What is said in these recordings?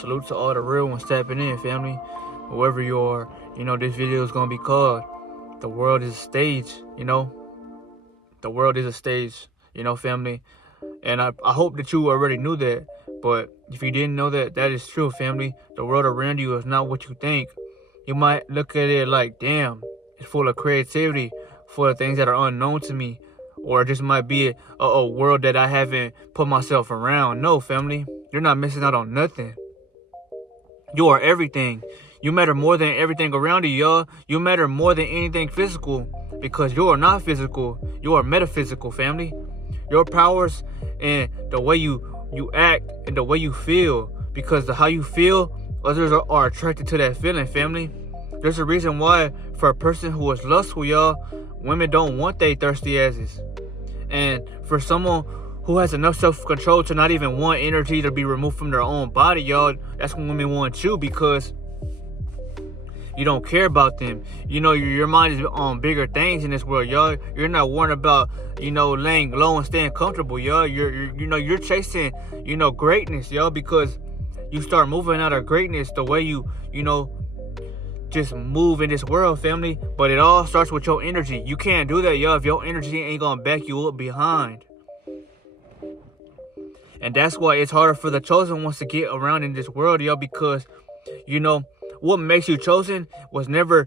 Salute to all the real ones tapping in, family. Whoever you are, this video is going to be called The World is a Stage, The world is a stage, family. And I hope that you already knew that. But if you didn't know that, that is true, family. The world around you is not what you think. You might look at it like, damn, it's full of creativity, full of things that are unknown to me. Or it just might be a world that I haven't put myself around. No, family, you're not missing out on nothing. You are everything. You matter more than everything around you, y'all. You matter more than anything physical, because you are not physical. You are metaphysical, family. Your powers and the way you act and the way you feel, because how you feel, others are attracted to that feeling, family. There's a reason why for a person who is lustful, y'all, women don't want they thirsty asses. And for someone who has enough self-control to not even want energy to be removed from their own body, y'all, that's when women want you, because you don't care about them. Your mind is on bigger things in this world, y'all. You're not worried about, laying low and staying comfortable, y'all. You're chasing, greatness, y'all, because you start moving out of greatness the way you just move in this world, family. But it all starts with your energy. You can't do that, y'all, if your energy ain't gonna back you up behind. And that's why it's harder for the chosen ones to get around in this world, y'all, because, what makes you chosen was never,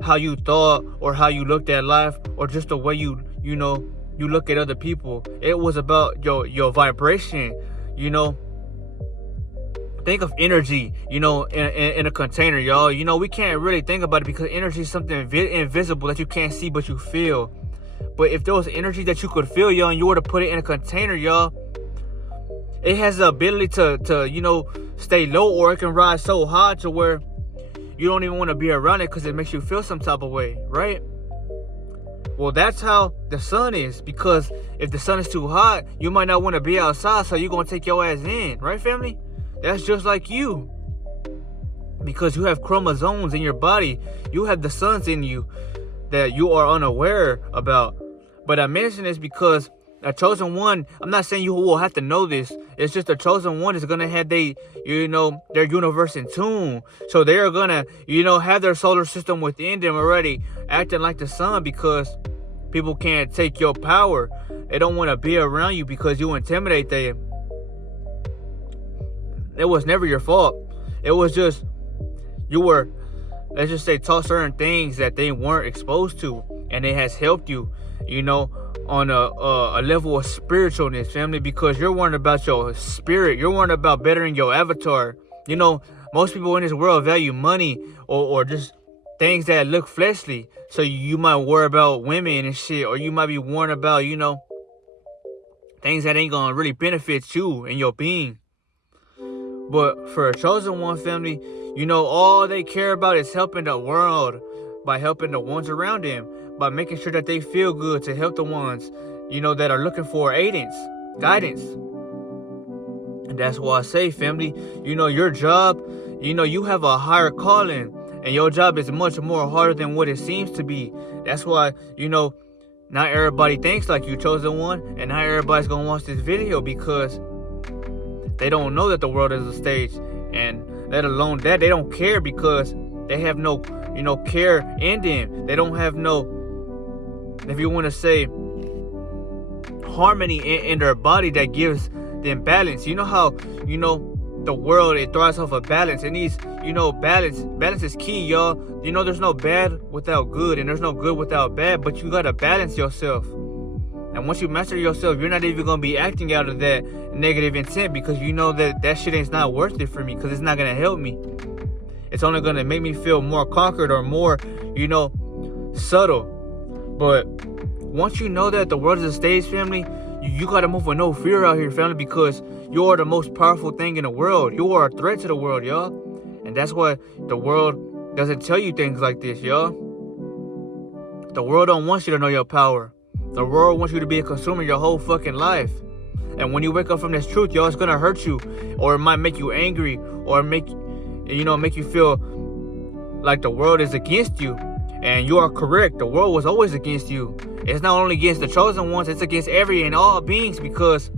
how you thought or how you looked at life or just the way you look at other people. It was about your vibration, Think of energy, in a container, y'all. We can't really think about it because energy is something invisible that you can't see but you feel. But if there was energy that you could feel, y'all, and you were to put it in a container, y'all, it has the ability to stay low, or it can rise so high to where you don't even want to be around it because it makes you feel some type of way, right? Well, that's how the sun is, because if the sun is too hot, you might not want to be outside, so you're going to take your ass in, right, family? That's just like you, because you have chromosomes in your body. You have the suns in you that you are unaware about. But I mention this because a chosen one, I'm not saying you will have to know this. It's just a chosen one is going to have their universe in tune. So they're going to, have their solar system within them already acting like the sun, because people can't take your power. They don't want to be around you because you intimidate them. It was never your fault. It was just, you were, let's just say, taught certain things that they weren't exposed to. And it has helped you, on a level of spiritualness, family, because you're worrying about your spirit. You're worrying about bettering your avatar. Most people in this world value money or just things that look fleshly. So you might worry about women and shit, or you might be worrying about, things that ain't gonna really benefit you and your being. But for a chosen one, family, all they care about is helping the world by helping the ones around them, by making sure that they feel good, to help the ones, that are looking for guidance. And that's why I say, family, your job, you have a higher calling, and your job is much more harder than what it seems to be. That's why, not everybody thinks like you, chosen one, and not everybody's gonna watch this video, because they don't know that the world is a stage, and let alone that, they don't care because they have no, care in them. They don't have no, if you want to say, harmony in their body that gives them balance. You know how, the world, it thrives off of balance, and these, balance is key, y'all. There's no bad without good, and there's no good without bad, but you gotta balance yourself. And once you master yourself, you're not even going to be acting out of that negative intent, because you know that shit is not worth it for me, because it's not going to help me. It's only going to make me feel more conquered or more, subtle. But once you know that the world is a stage, family, you got to move with no fear out here, family, because you are the most powerful thing in the world. You are a threat to the world, y'all. And that's why the world doesn't tell you things like this, y'all. The world don't want you to know your power. The world wants you to be a consumer your whole fucking life. And when you wake up from this truth, y'all, it's gonna hurt you, or it might make you angry, or make you feel like the world is against you. And you are correct. The world was always against you. It's not only against the chosen ones, it's against every and all beings, because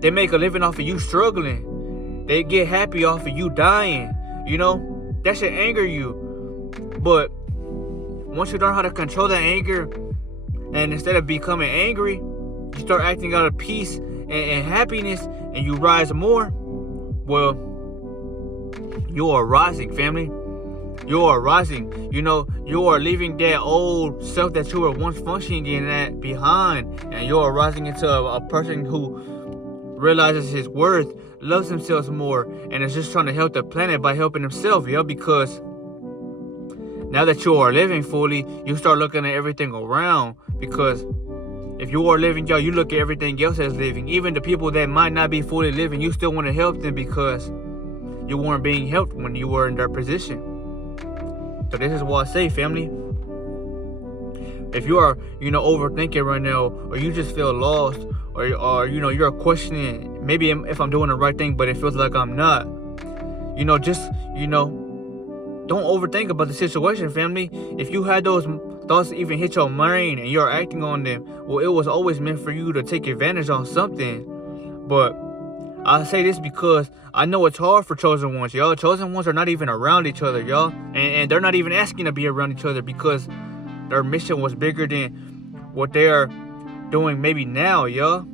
they make a living off of you struggling. They get happy off of you dying. You know, that should anger you. But once you learn how to control that anger, and instead of becoming angry, you start acting out of peace and happiness, and you rise more, well, you are rising, family. You are rising. You know, you are leaving that old self that you were once functioning in at behind, and you are rising into a person who realizes his worth, loves themselves more, and is just trying to help the planet by helping himself, because now that you are living fully, you start looking at everything around, because if you are living, you look at everything else as living. Even the people that might not be fully living, you still want to help them because you weren't being helped when you were in their position. So this is what I say, family. If you are, overthinking right now, or you just feel lost, or you're questioning, maybe if I'm doing the right thing, but it feels like I'm not, don't overthink about the situation, family. If you had those thoughts even hit your brain and you're acting on them, well, it was always meant for you to take advantage on something. But I say this because I know it's hard for chosen ones, y'all. Chosen ones are not even around each other, y'all. And they're not even asking to be around each other because their mission was bigger than what they are doing maybe now, y'all.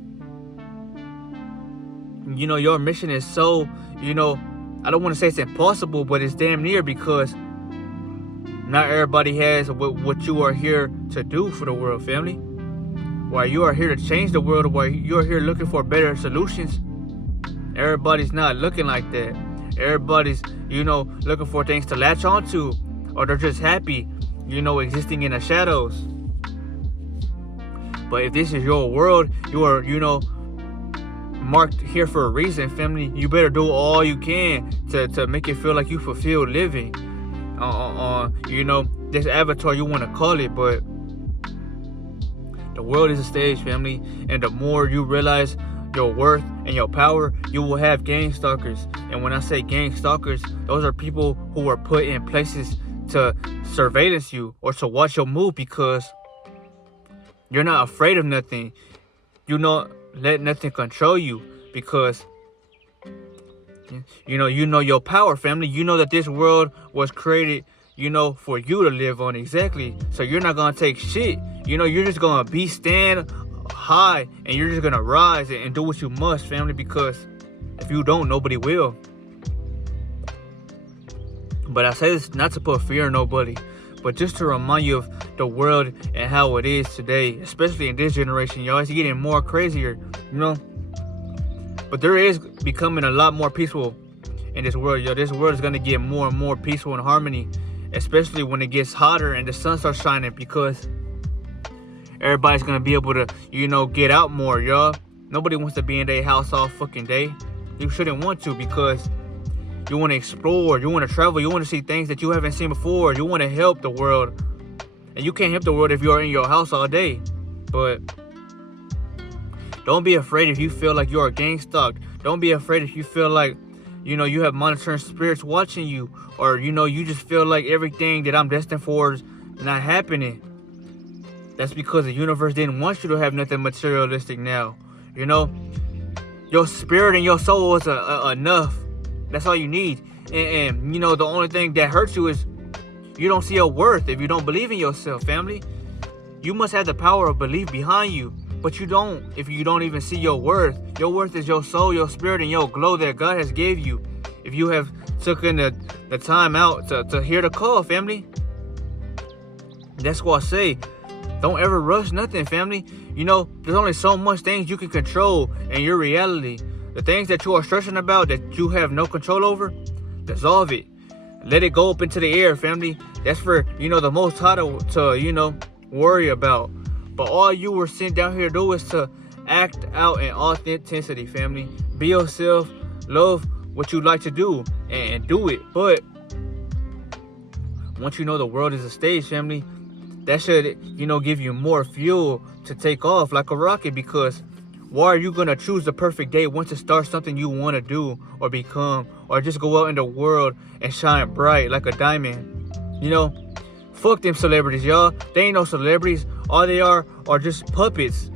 Your mission is so, I don't want to say it's impossible, but it's damn near, because not everybody has what you are here to do for the world, family. While you are here to change the world, while you are here looking for better solutions, everybody's not looking like that. Everybody's, looking for things to latch onto, or they're just happy, existing in the shadows. But if this is your world, you are, marked here for a reason, family. You better do all you can to make it feel like you fulfill living on this avatar you want to call it. But the world is a stage, family, and the more you realize your worth and your power, you will have gang stalkers. And when I say gang stalkers, those are people who are put in places to surveillance you or to watch your move, because you're not afraid of nothing. Let nothing control you, because you know your power, family. You know that this world was created, for you to live on, exactly. So you're not gonna take shit. You're just gonna stand high, and you're just gonna rise and do what you must, family, because if you don't, nobody will. But I say this not to put fear in nobody, but just to remind you of the world and how it is today, especially in this generation, y'all. It's getting more crazier, But there is becoming a lot more peaceful in this world, yo. This world is going to get more and more peaceful and harmony, especially when it gets hotter and the sun starts shining, because everybody's going to be able to, get out more, y'all. Nobody wants to be in their house all fucking day. You shouldn't want to, because you want to explore, you want to travel, you want to see things that you haven't seen before. You want to help the world. And you can't help the world if you're in your house all day. But don't be afraid if you feel like you're gang stalked. Don't be afraid if you feel like, you have monitoring spirits watching you. Or, you just feel like everything that I'm destined for is not happening. That's because the universe didn't want you to have nothing materialistic now. Your spirit and your soul is enough. That's all you need. And the only thing that hurts you is you don't see your worth if you don't believe in yourself, family. You must have the power of belief behind you, but you don't if you don't even see your worth. Your worth is your soul, your spirit, and your glow that God has gave you. If you have taken the time out to hear the call, family. That's what I say. Don't ever rush nothing, family. There's only so much things you can control in your reality. The things that you are stressing about that you have no control over, dissolve it. Let it go up into the air, family. That's for, the Most High to worry about. But all you were sent down here to do is to act out in authenticity, family. Be yourself. Love what you like to do and do it. But once you know the world is a stage, family, that should, give you more fuel to take off like a rocket, because why are you going to choose the perfect day once it starts something you want to do or become, or just go out in the world and shine bright like a diamond? Fuck them celebrities, y'all. They ain't no celebrities. All they are just puppets.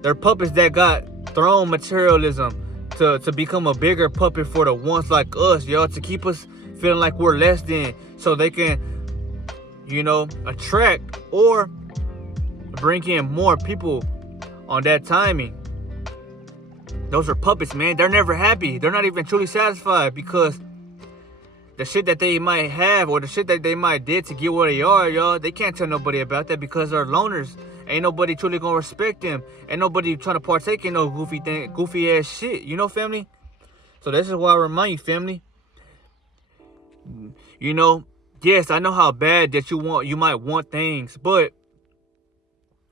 They're puppets that got thrown materialism to become a bigger puppet for the ones like us, y'all, to keep us feeling like we're less than, so they can, attract or bring in more people on that timing. Those are puppets, man. They're never happy. They're not even truly satisfied, because the shit that they might have or the shit that they might did to get where they are, y'all, they can't tell nobody about that because they're loners. Ain't nobody truly gonna respect them. Ain't nobody trying to partake in no goofy ass shit. Family? So this is why I remind you, family. Yes, I know how bad that you might want things, but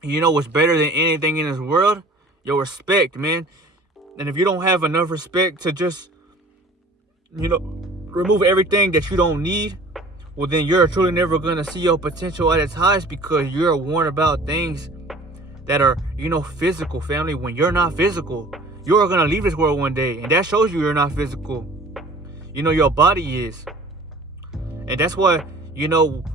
what's better than anything in this world? Your respect, man. And if you don't have enough respect to just, remove everything that you don't need, well, then you're truly never going to see your potential at its highest, because you're warned about things that are, physical, family. When you're not physical, you're going to leave this world one day. And that shows you're not physical. Your body is. And that's why,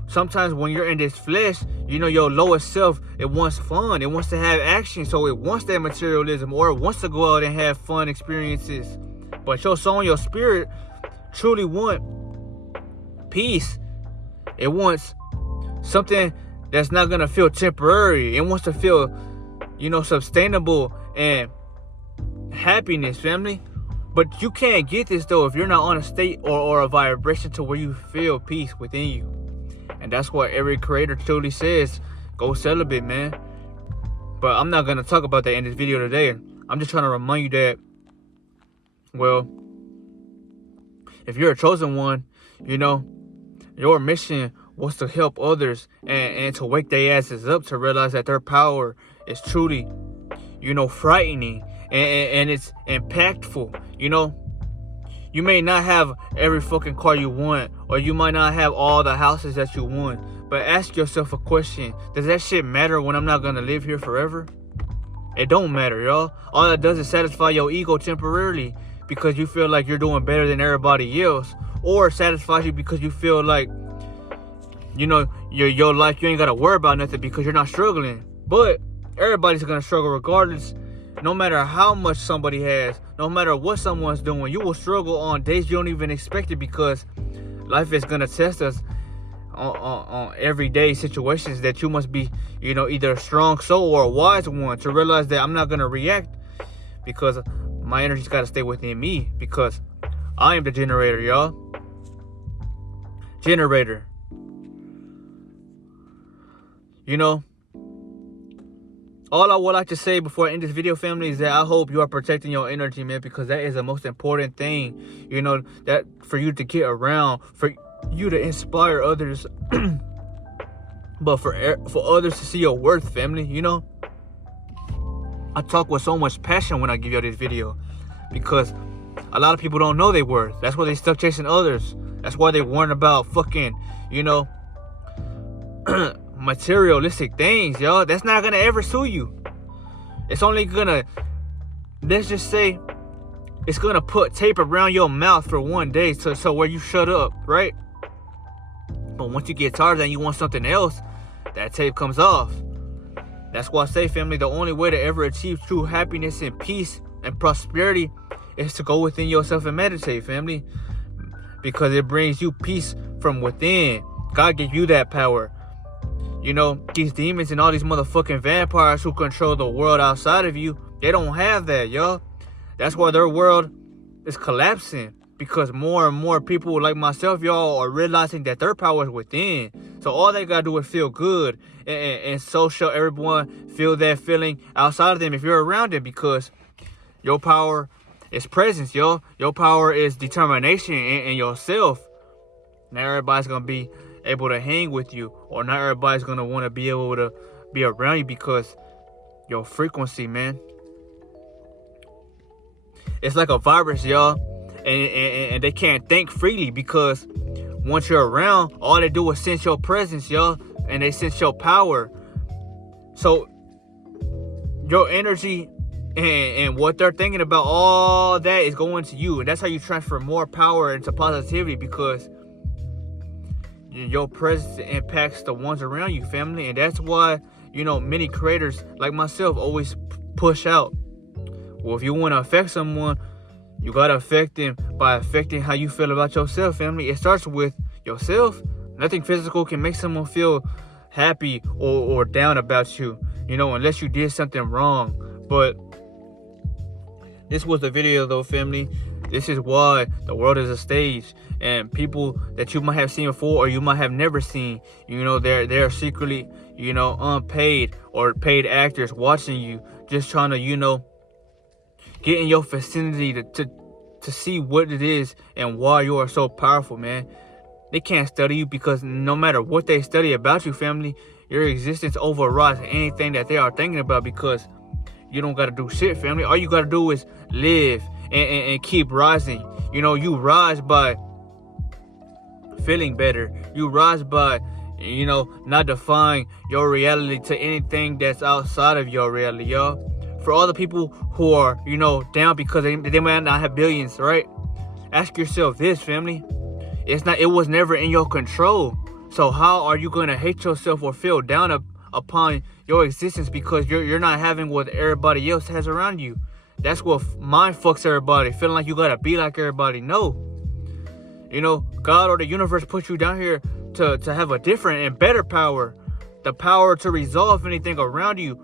sometimes when you're in this flesh, your lowest self, it wants fun. It wants to have action. So it wants that materialism, or it wants to go out and have fun experiences. But your soul and your spirit truly want peace. It wants something that's not going to feel temporary. It wants to feel, sustainable and happiness, family. But you can't get this, though, if you're not on a state or a vibration to where you feel peace within you. And that's what every creator truly says. Go celibate, man. But I'm not going to talk about that in this video today. I'm just trying to remind you that, well, if you're a chosen one, your mission was to help others and to wake their asses up to realize that their power is truly, frightening and it's impactful. You may not have every fucking car you want, or you might not have all the houses that you want, but ask yourself a question. Does that shit matter when I'm not gonna live here forever? It don't matter, y'all. All that does is satisfy your ego temporarily, because you feel like you're doing better than everybody else, or satisfies you because you feel like, your life, you ain't gotta worry about nothing because you're not struggling. But everybody's gonna struggle regardless. No matter how much somebody has, no matter what someone's doing, you will struggle on days you don't even expect it, because life is gonna test us on everyday situations that you must be, either a strong soul or a wise one to realize that I'm not gonna react, because my energy's gotta stay within me, because I am the generator, y'all. Generator. All I would like to say before I end this video, family, is that I hope you are protecting your energy, man, because that is the most important thing, that for you to get around, for you to inspire others, but for others to see your worth, family. I talk with so much passion when I give you this video, because a lot of people don't know their worth. That's why they stuck chasing others. That's why they warn about fucking, materialistic things, y'all. That's not gonna ever suit you. It's only gonna, let's just say, it's gonna put tape around your mouth for one day, so where you shut up, right? But once you get tired and you want something else, that tape comes off. That's why I say, family, the only way to ever achieve true happiness and peace and prosperity is to go within yourself and meditate, family, because it brings you peace from within. God gave you that power. These demons and all these motherfucking vampires who control the world outside of you, they don't have that, y'all. That's why their world is collapsing, because more and more people like myself, y'all, are realizing that their power is within. So all they gotta do is feel good, and so shall everyone feel that feeling outside of them if you're around them, because your power is presence, y'all. Your power is determination in yourself. Not everybody's gonna be able to hang with you, or not everybody's gonna want to be able to be around you, because your frequency, man, it's like a virus, y'all, and they can't think freely, because once you're around, all they do is sense your presence, y'all, and they sense your power. So your energy and what they're thinking about, all that is going to you, and that's how you transfer more power into positivity, because your presence impacts the ones around you, family. And that's why, many creators like myself always push out. Well, if you want to affect someone, You gotta affect them by affecting how you feel about yourself, family. It starts with yourself. Nothing physical can make someone feel happy or down about you, unless you did something wrong. But this was the video though, family. This is why the world is a stage, and people that you might have seen before or you might have never seen, they're secretly, unpaid or paid actors watching you, just trying to, get in your vicinity to see what it is and why you are so powerful, man. They can't study you because no matter what they study about you, family, your existence overrides anything that they are thinking about, because you don't got to do shit, family. All you got to do is live and keep rising. You rise by feeling better. You rise by, not defying your reality to anything that's outside of your reality, y'all. For all the people who are, down because they might not have billions, right? Ask yourself this, family. It was never in your control. So how are you going to hate yourself or feel down upon your existence because you're not having what everybody else has around you? That's what mind fucks everybody, feeling like you got to be like everybody. No. God or the universe put you down here to have a different and better power. The power to resolve anything around you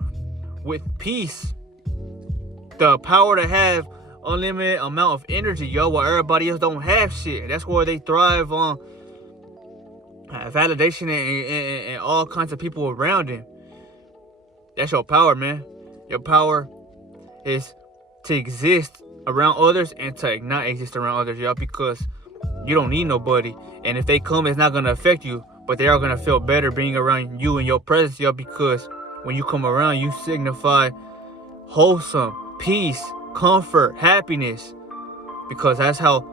with peace. The power to have unlimited amount of energy, yo, while everybody else don't have shit. That's where they thrive on validation and all kinds of people around them. That's your power, man. Your power is to exist around others and to not exist around others, y'all, because you don't need nobody. And if they come, it's not going to affect you, but they are going to feel better being around you and your presence, y'all, because when you come around, you signify wholesome, peace, comfort, happiness, because that's how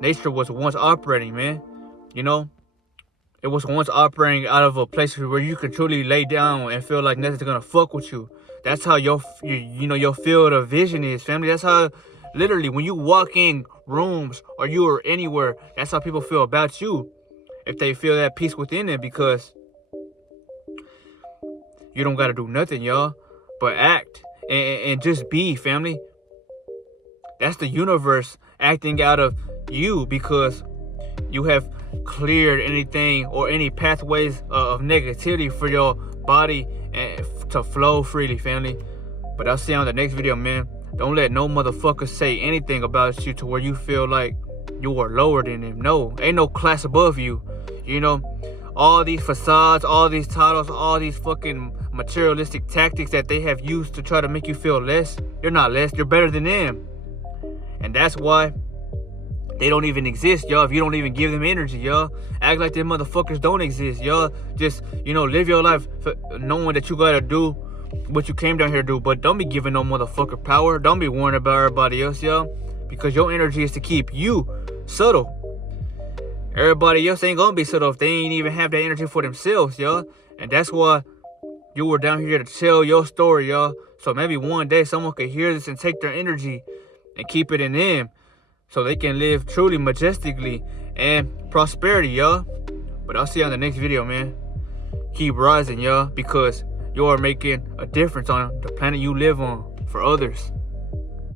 nature was once operating, man. It was once operating out of a place where you could truly lay down and feel like nothing's gonna fuck with you. That's how your field of vision is, family. That's how, literally, when you walk in rooms or you are anywhere, that's how people feel about you. If they feel that peace within them, because you don't gotta do nothing, y'all, but act and just be, family. That's the universe acting out of you, because you have cleared anything or any pathways of negativity for your body and to flow freely, family. But I'll see you on the next video, man. Don't let no motherfucker say anything about you to where you feel like you are lower than them. No, ain't no class above you. All these facades, all these titles, all these fucking materialistic tactics that they have used to try to make you feel less. You're not less, you're better than them. And that's why they don't even exist, y'all, if you don't even give them energy, y'all. Act like them motherfuckers don't exist, y'all. Just, live your life knowing that you gotta do what you came down here to do. But don't be giving no motherfucker power. Don't be worrying about everybody else, y'all. Because your energy is to keep you subtle. Everybody else ain't gonna be subtle if they ain't even have that energy for themselves, y'all. And that's why you were down here to tell your story, y'all. So maybe one day someone could hear this and take their energy and keep it in them, so they can live truly majestically and prosperity, y'all. But I'll see you on the next video, man. Keep rising, y'all, because you are making a difference on the planet you live on for others.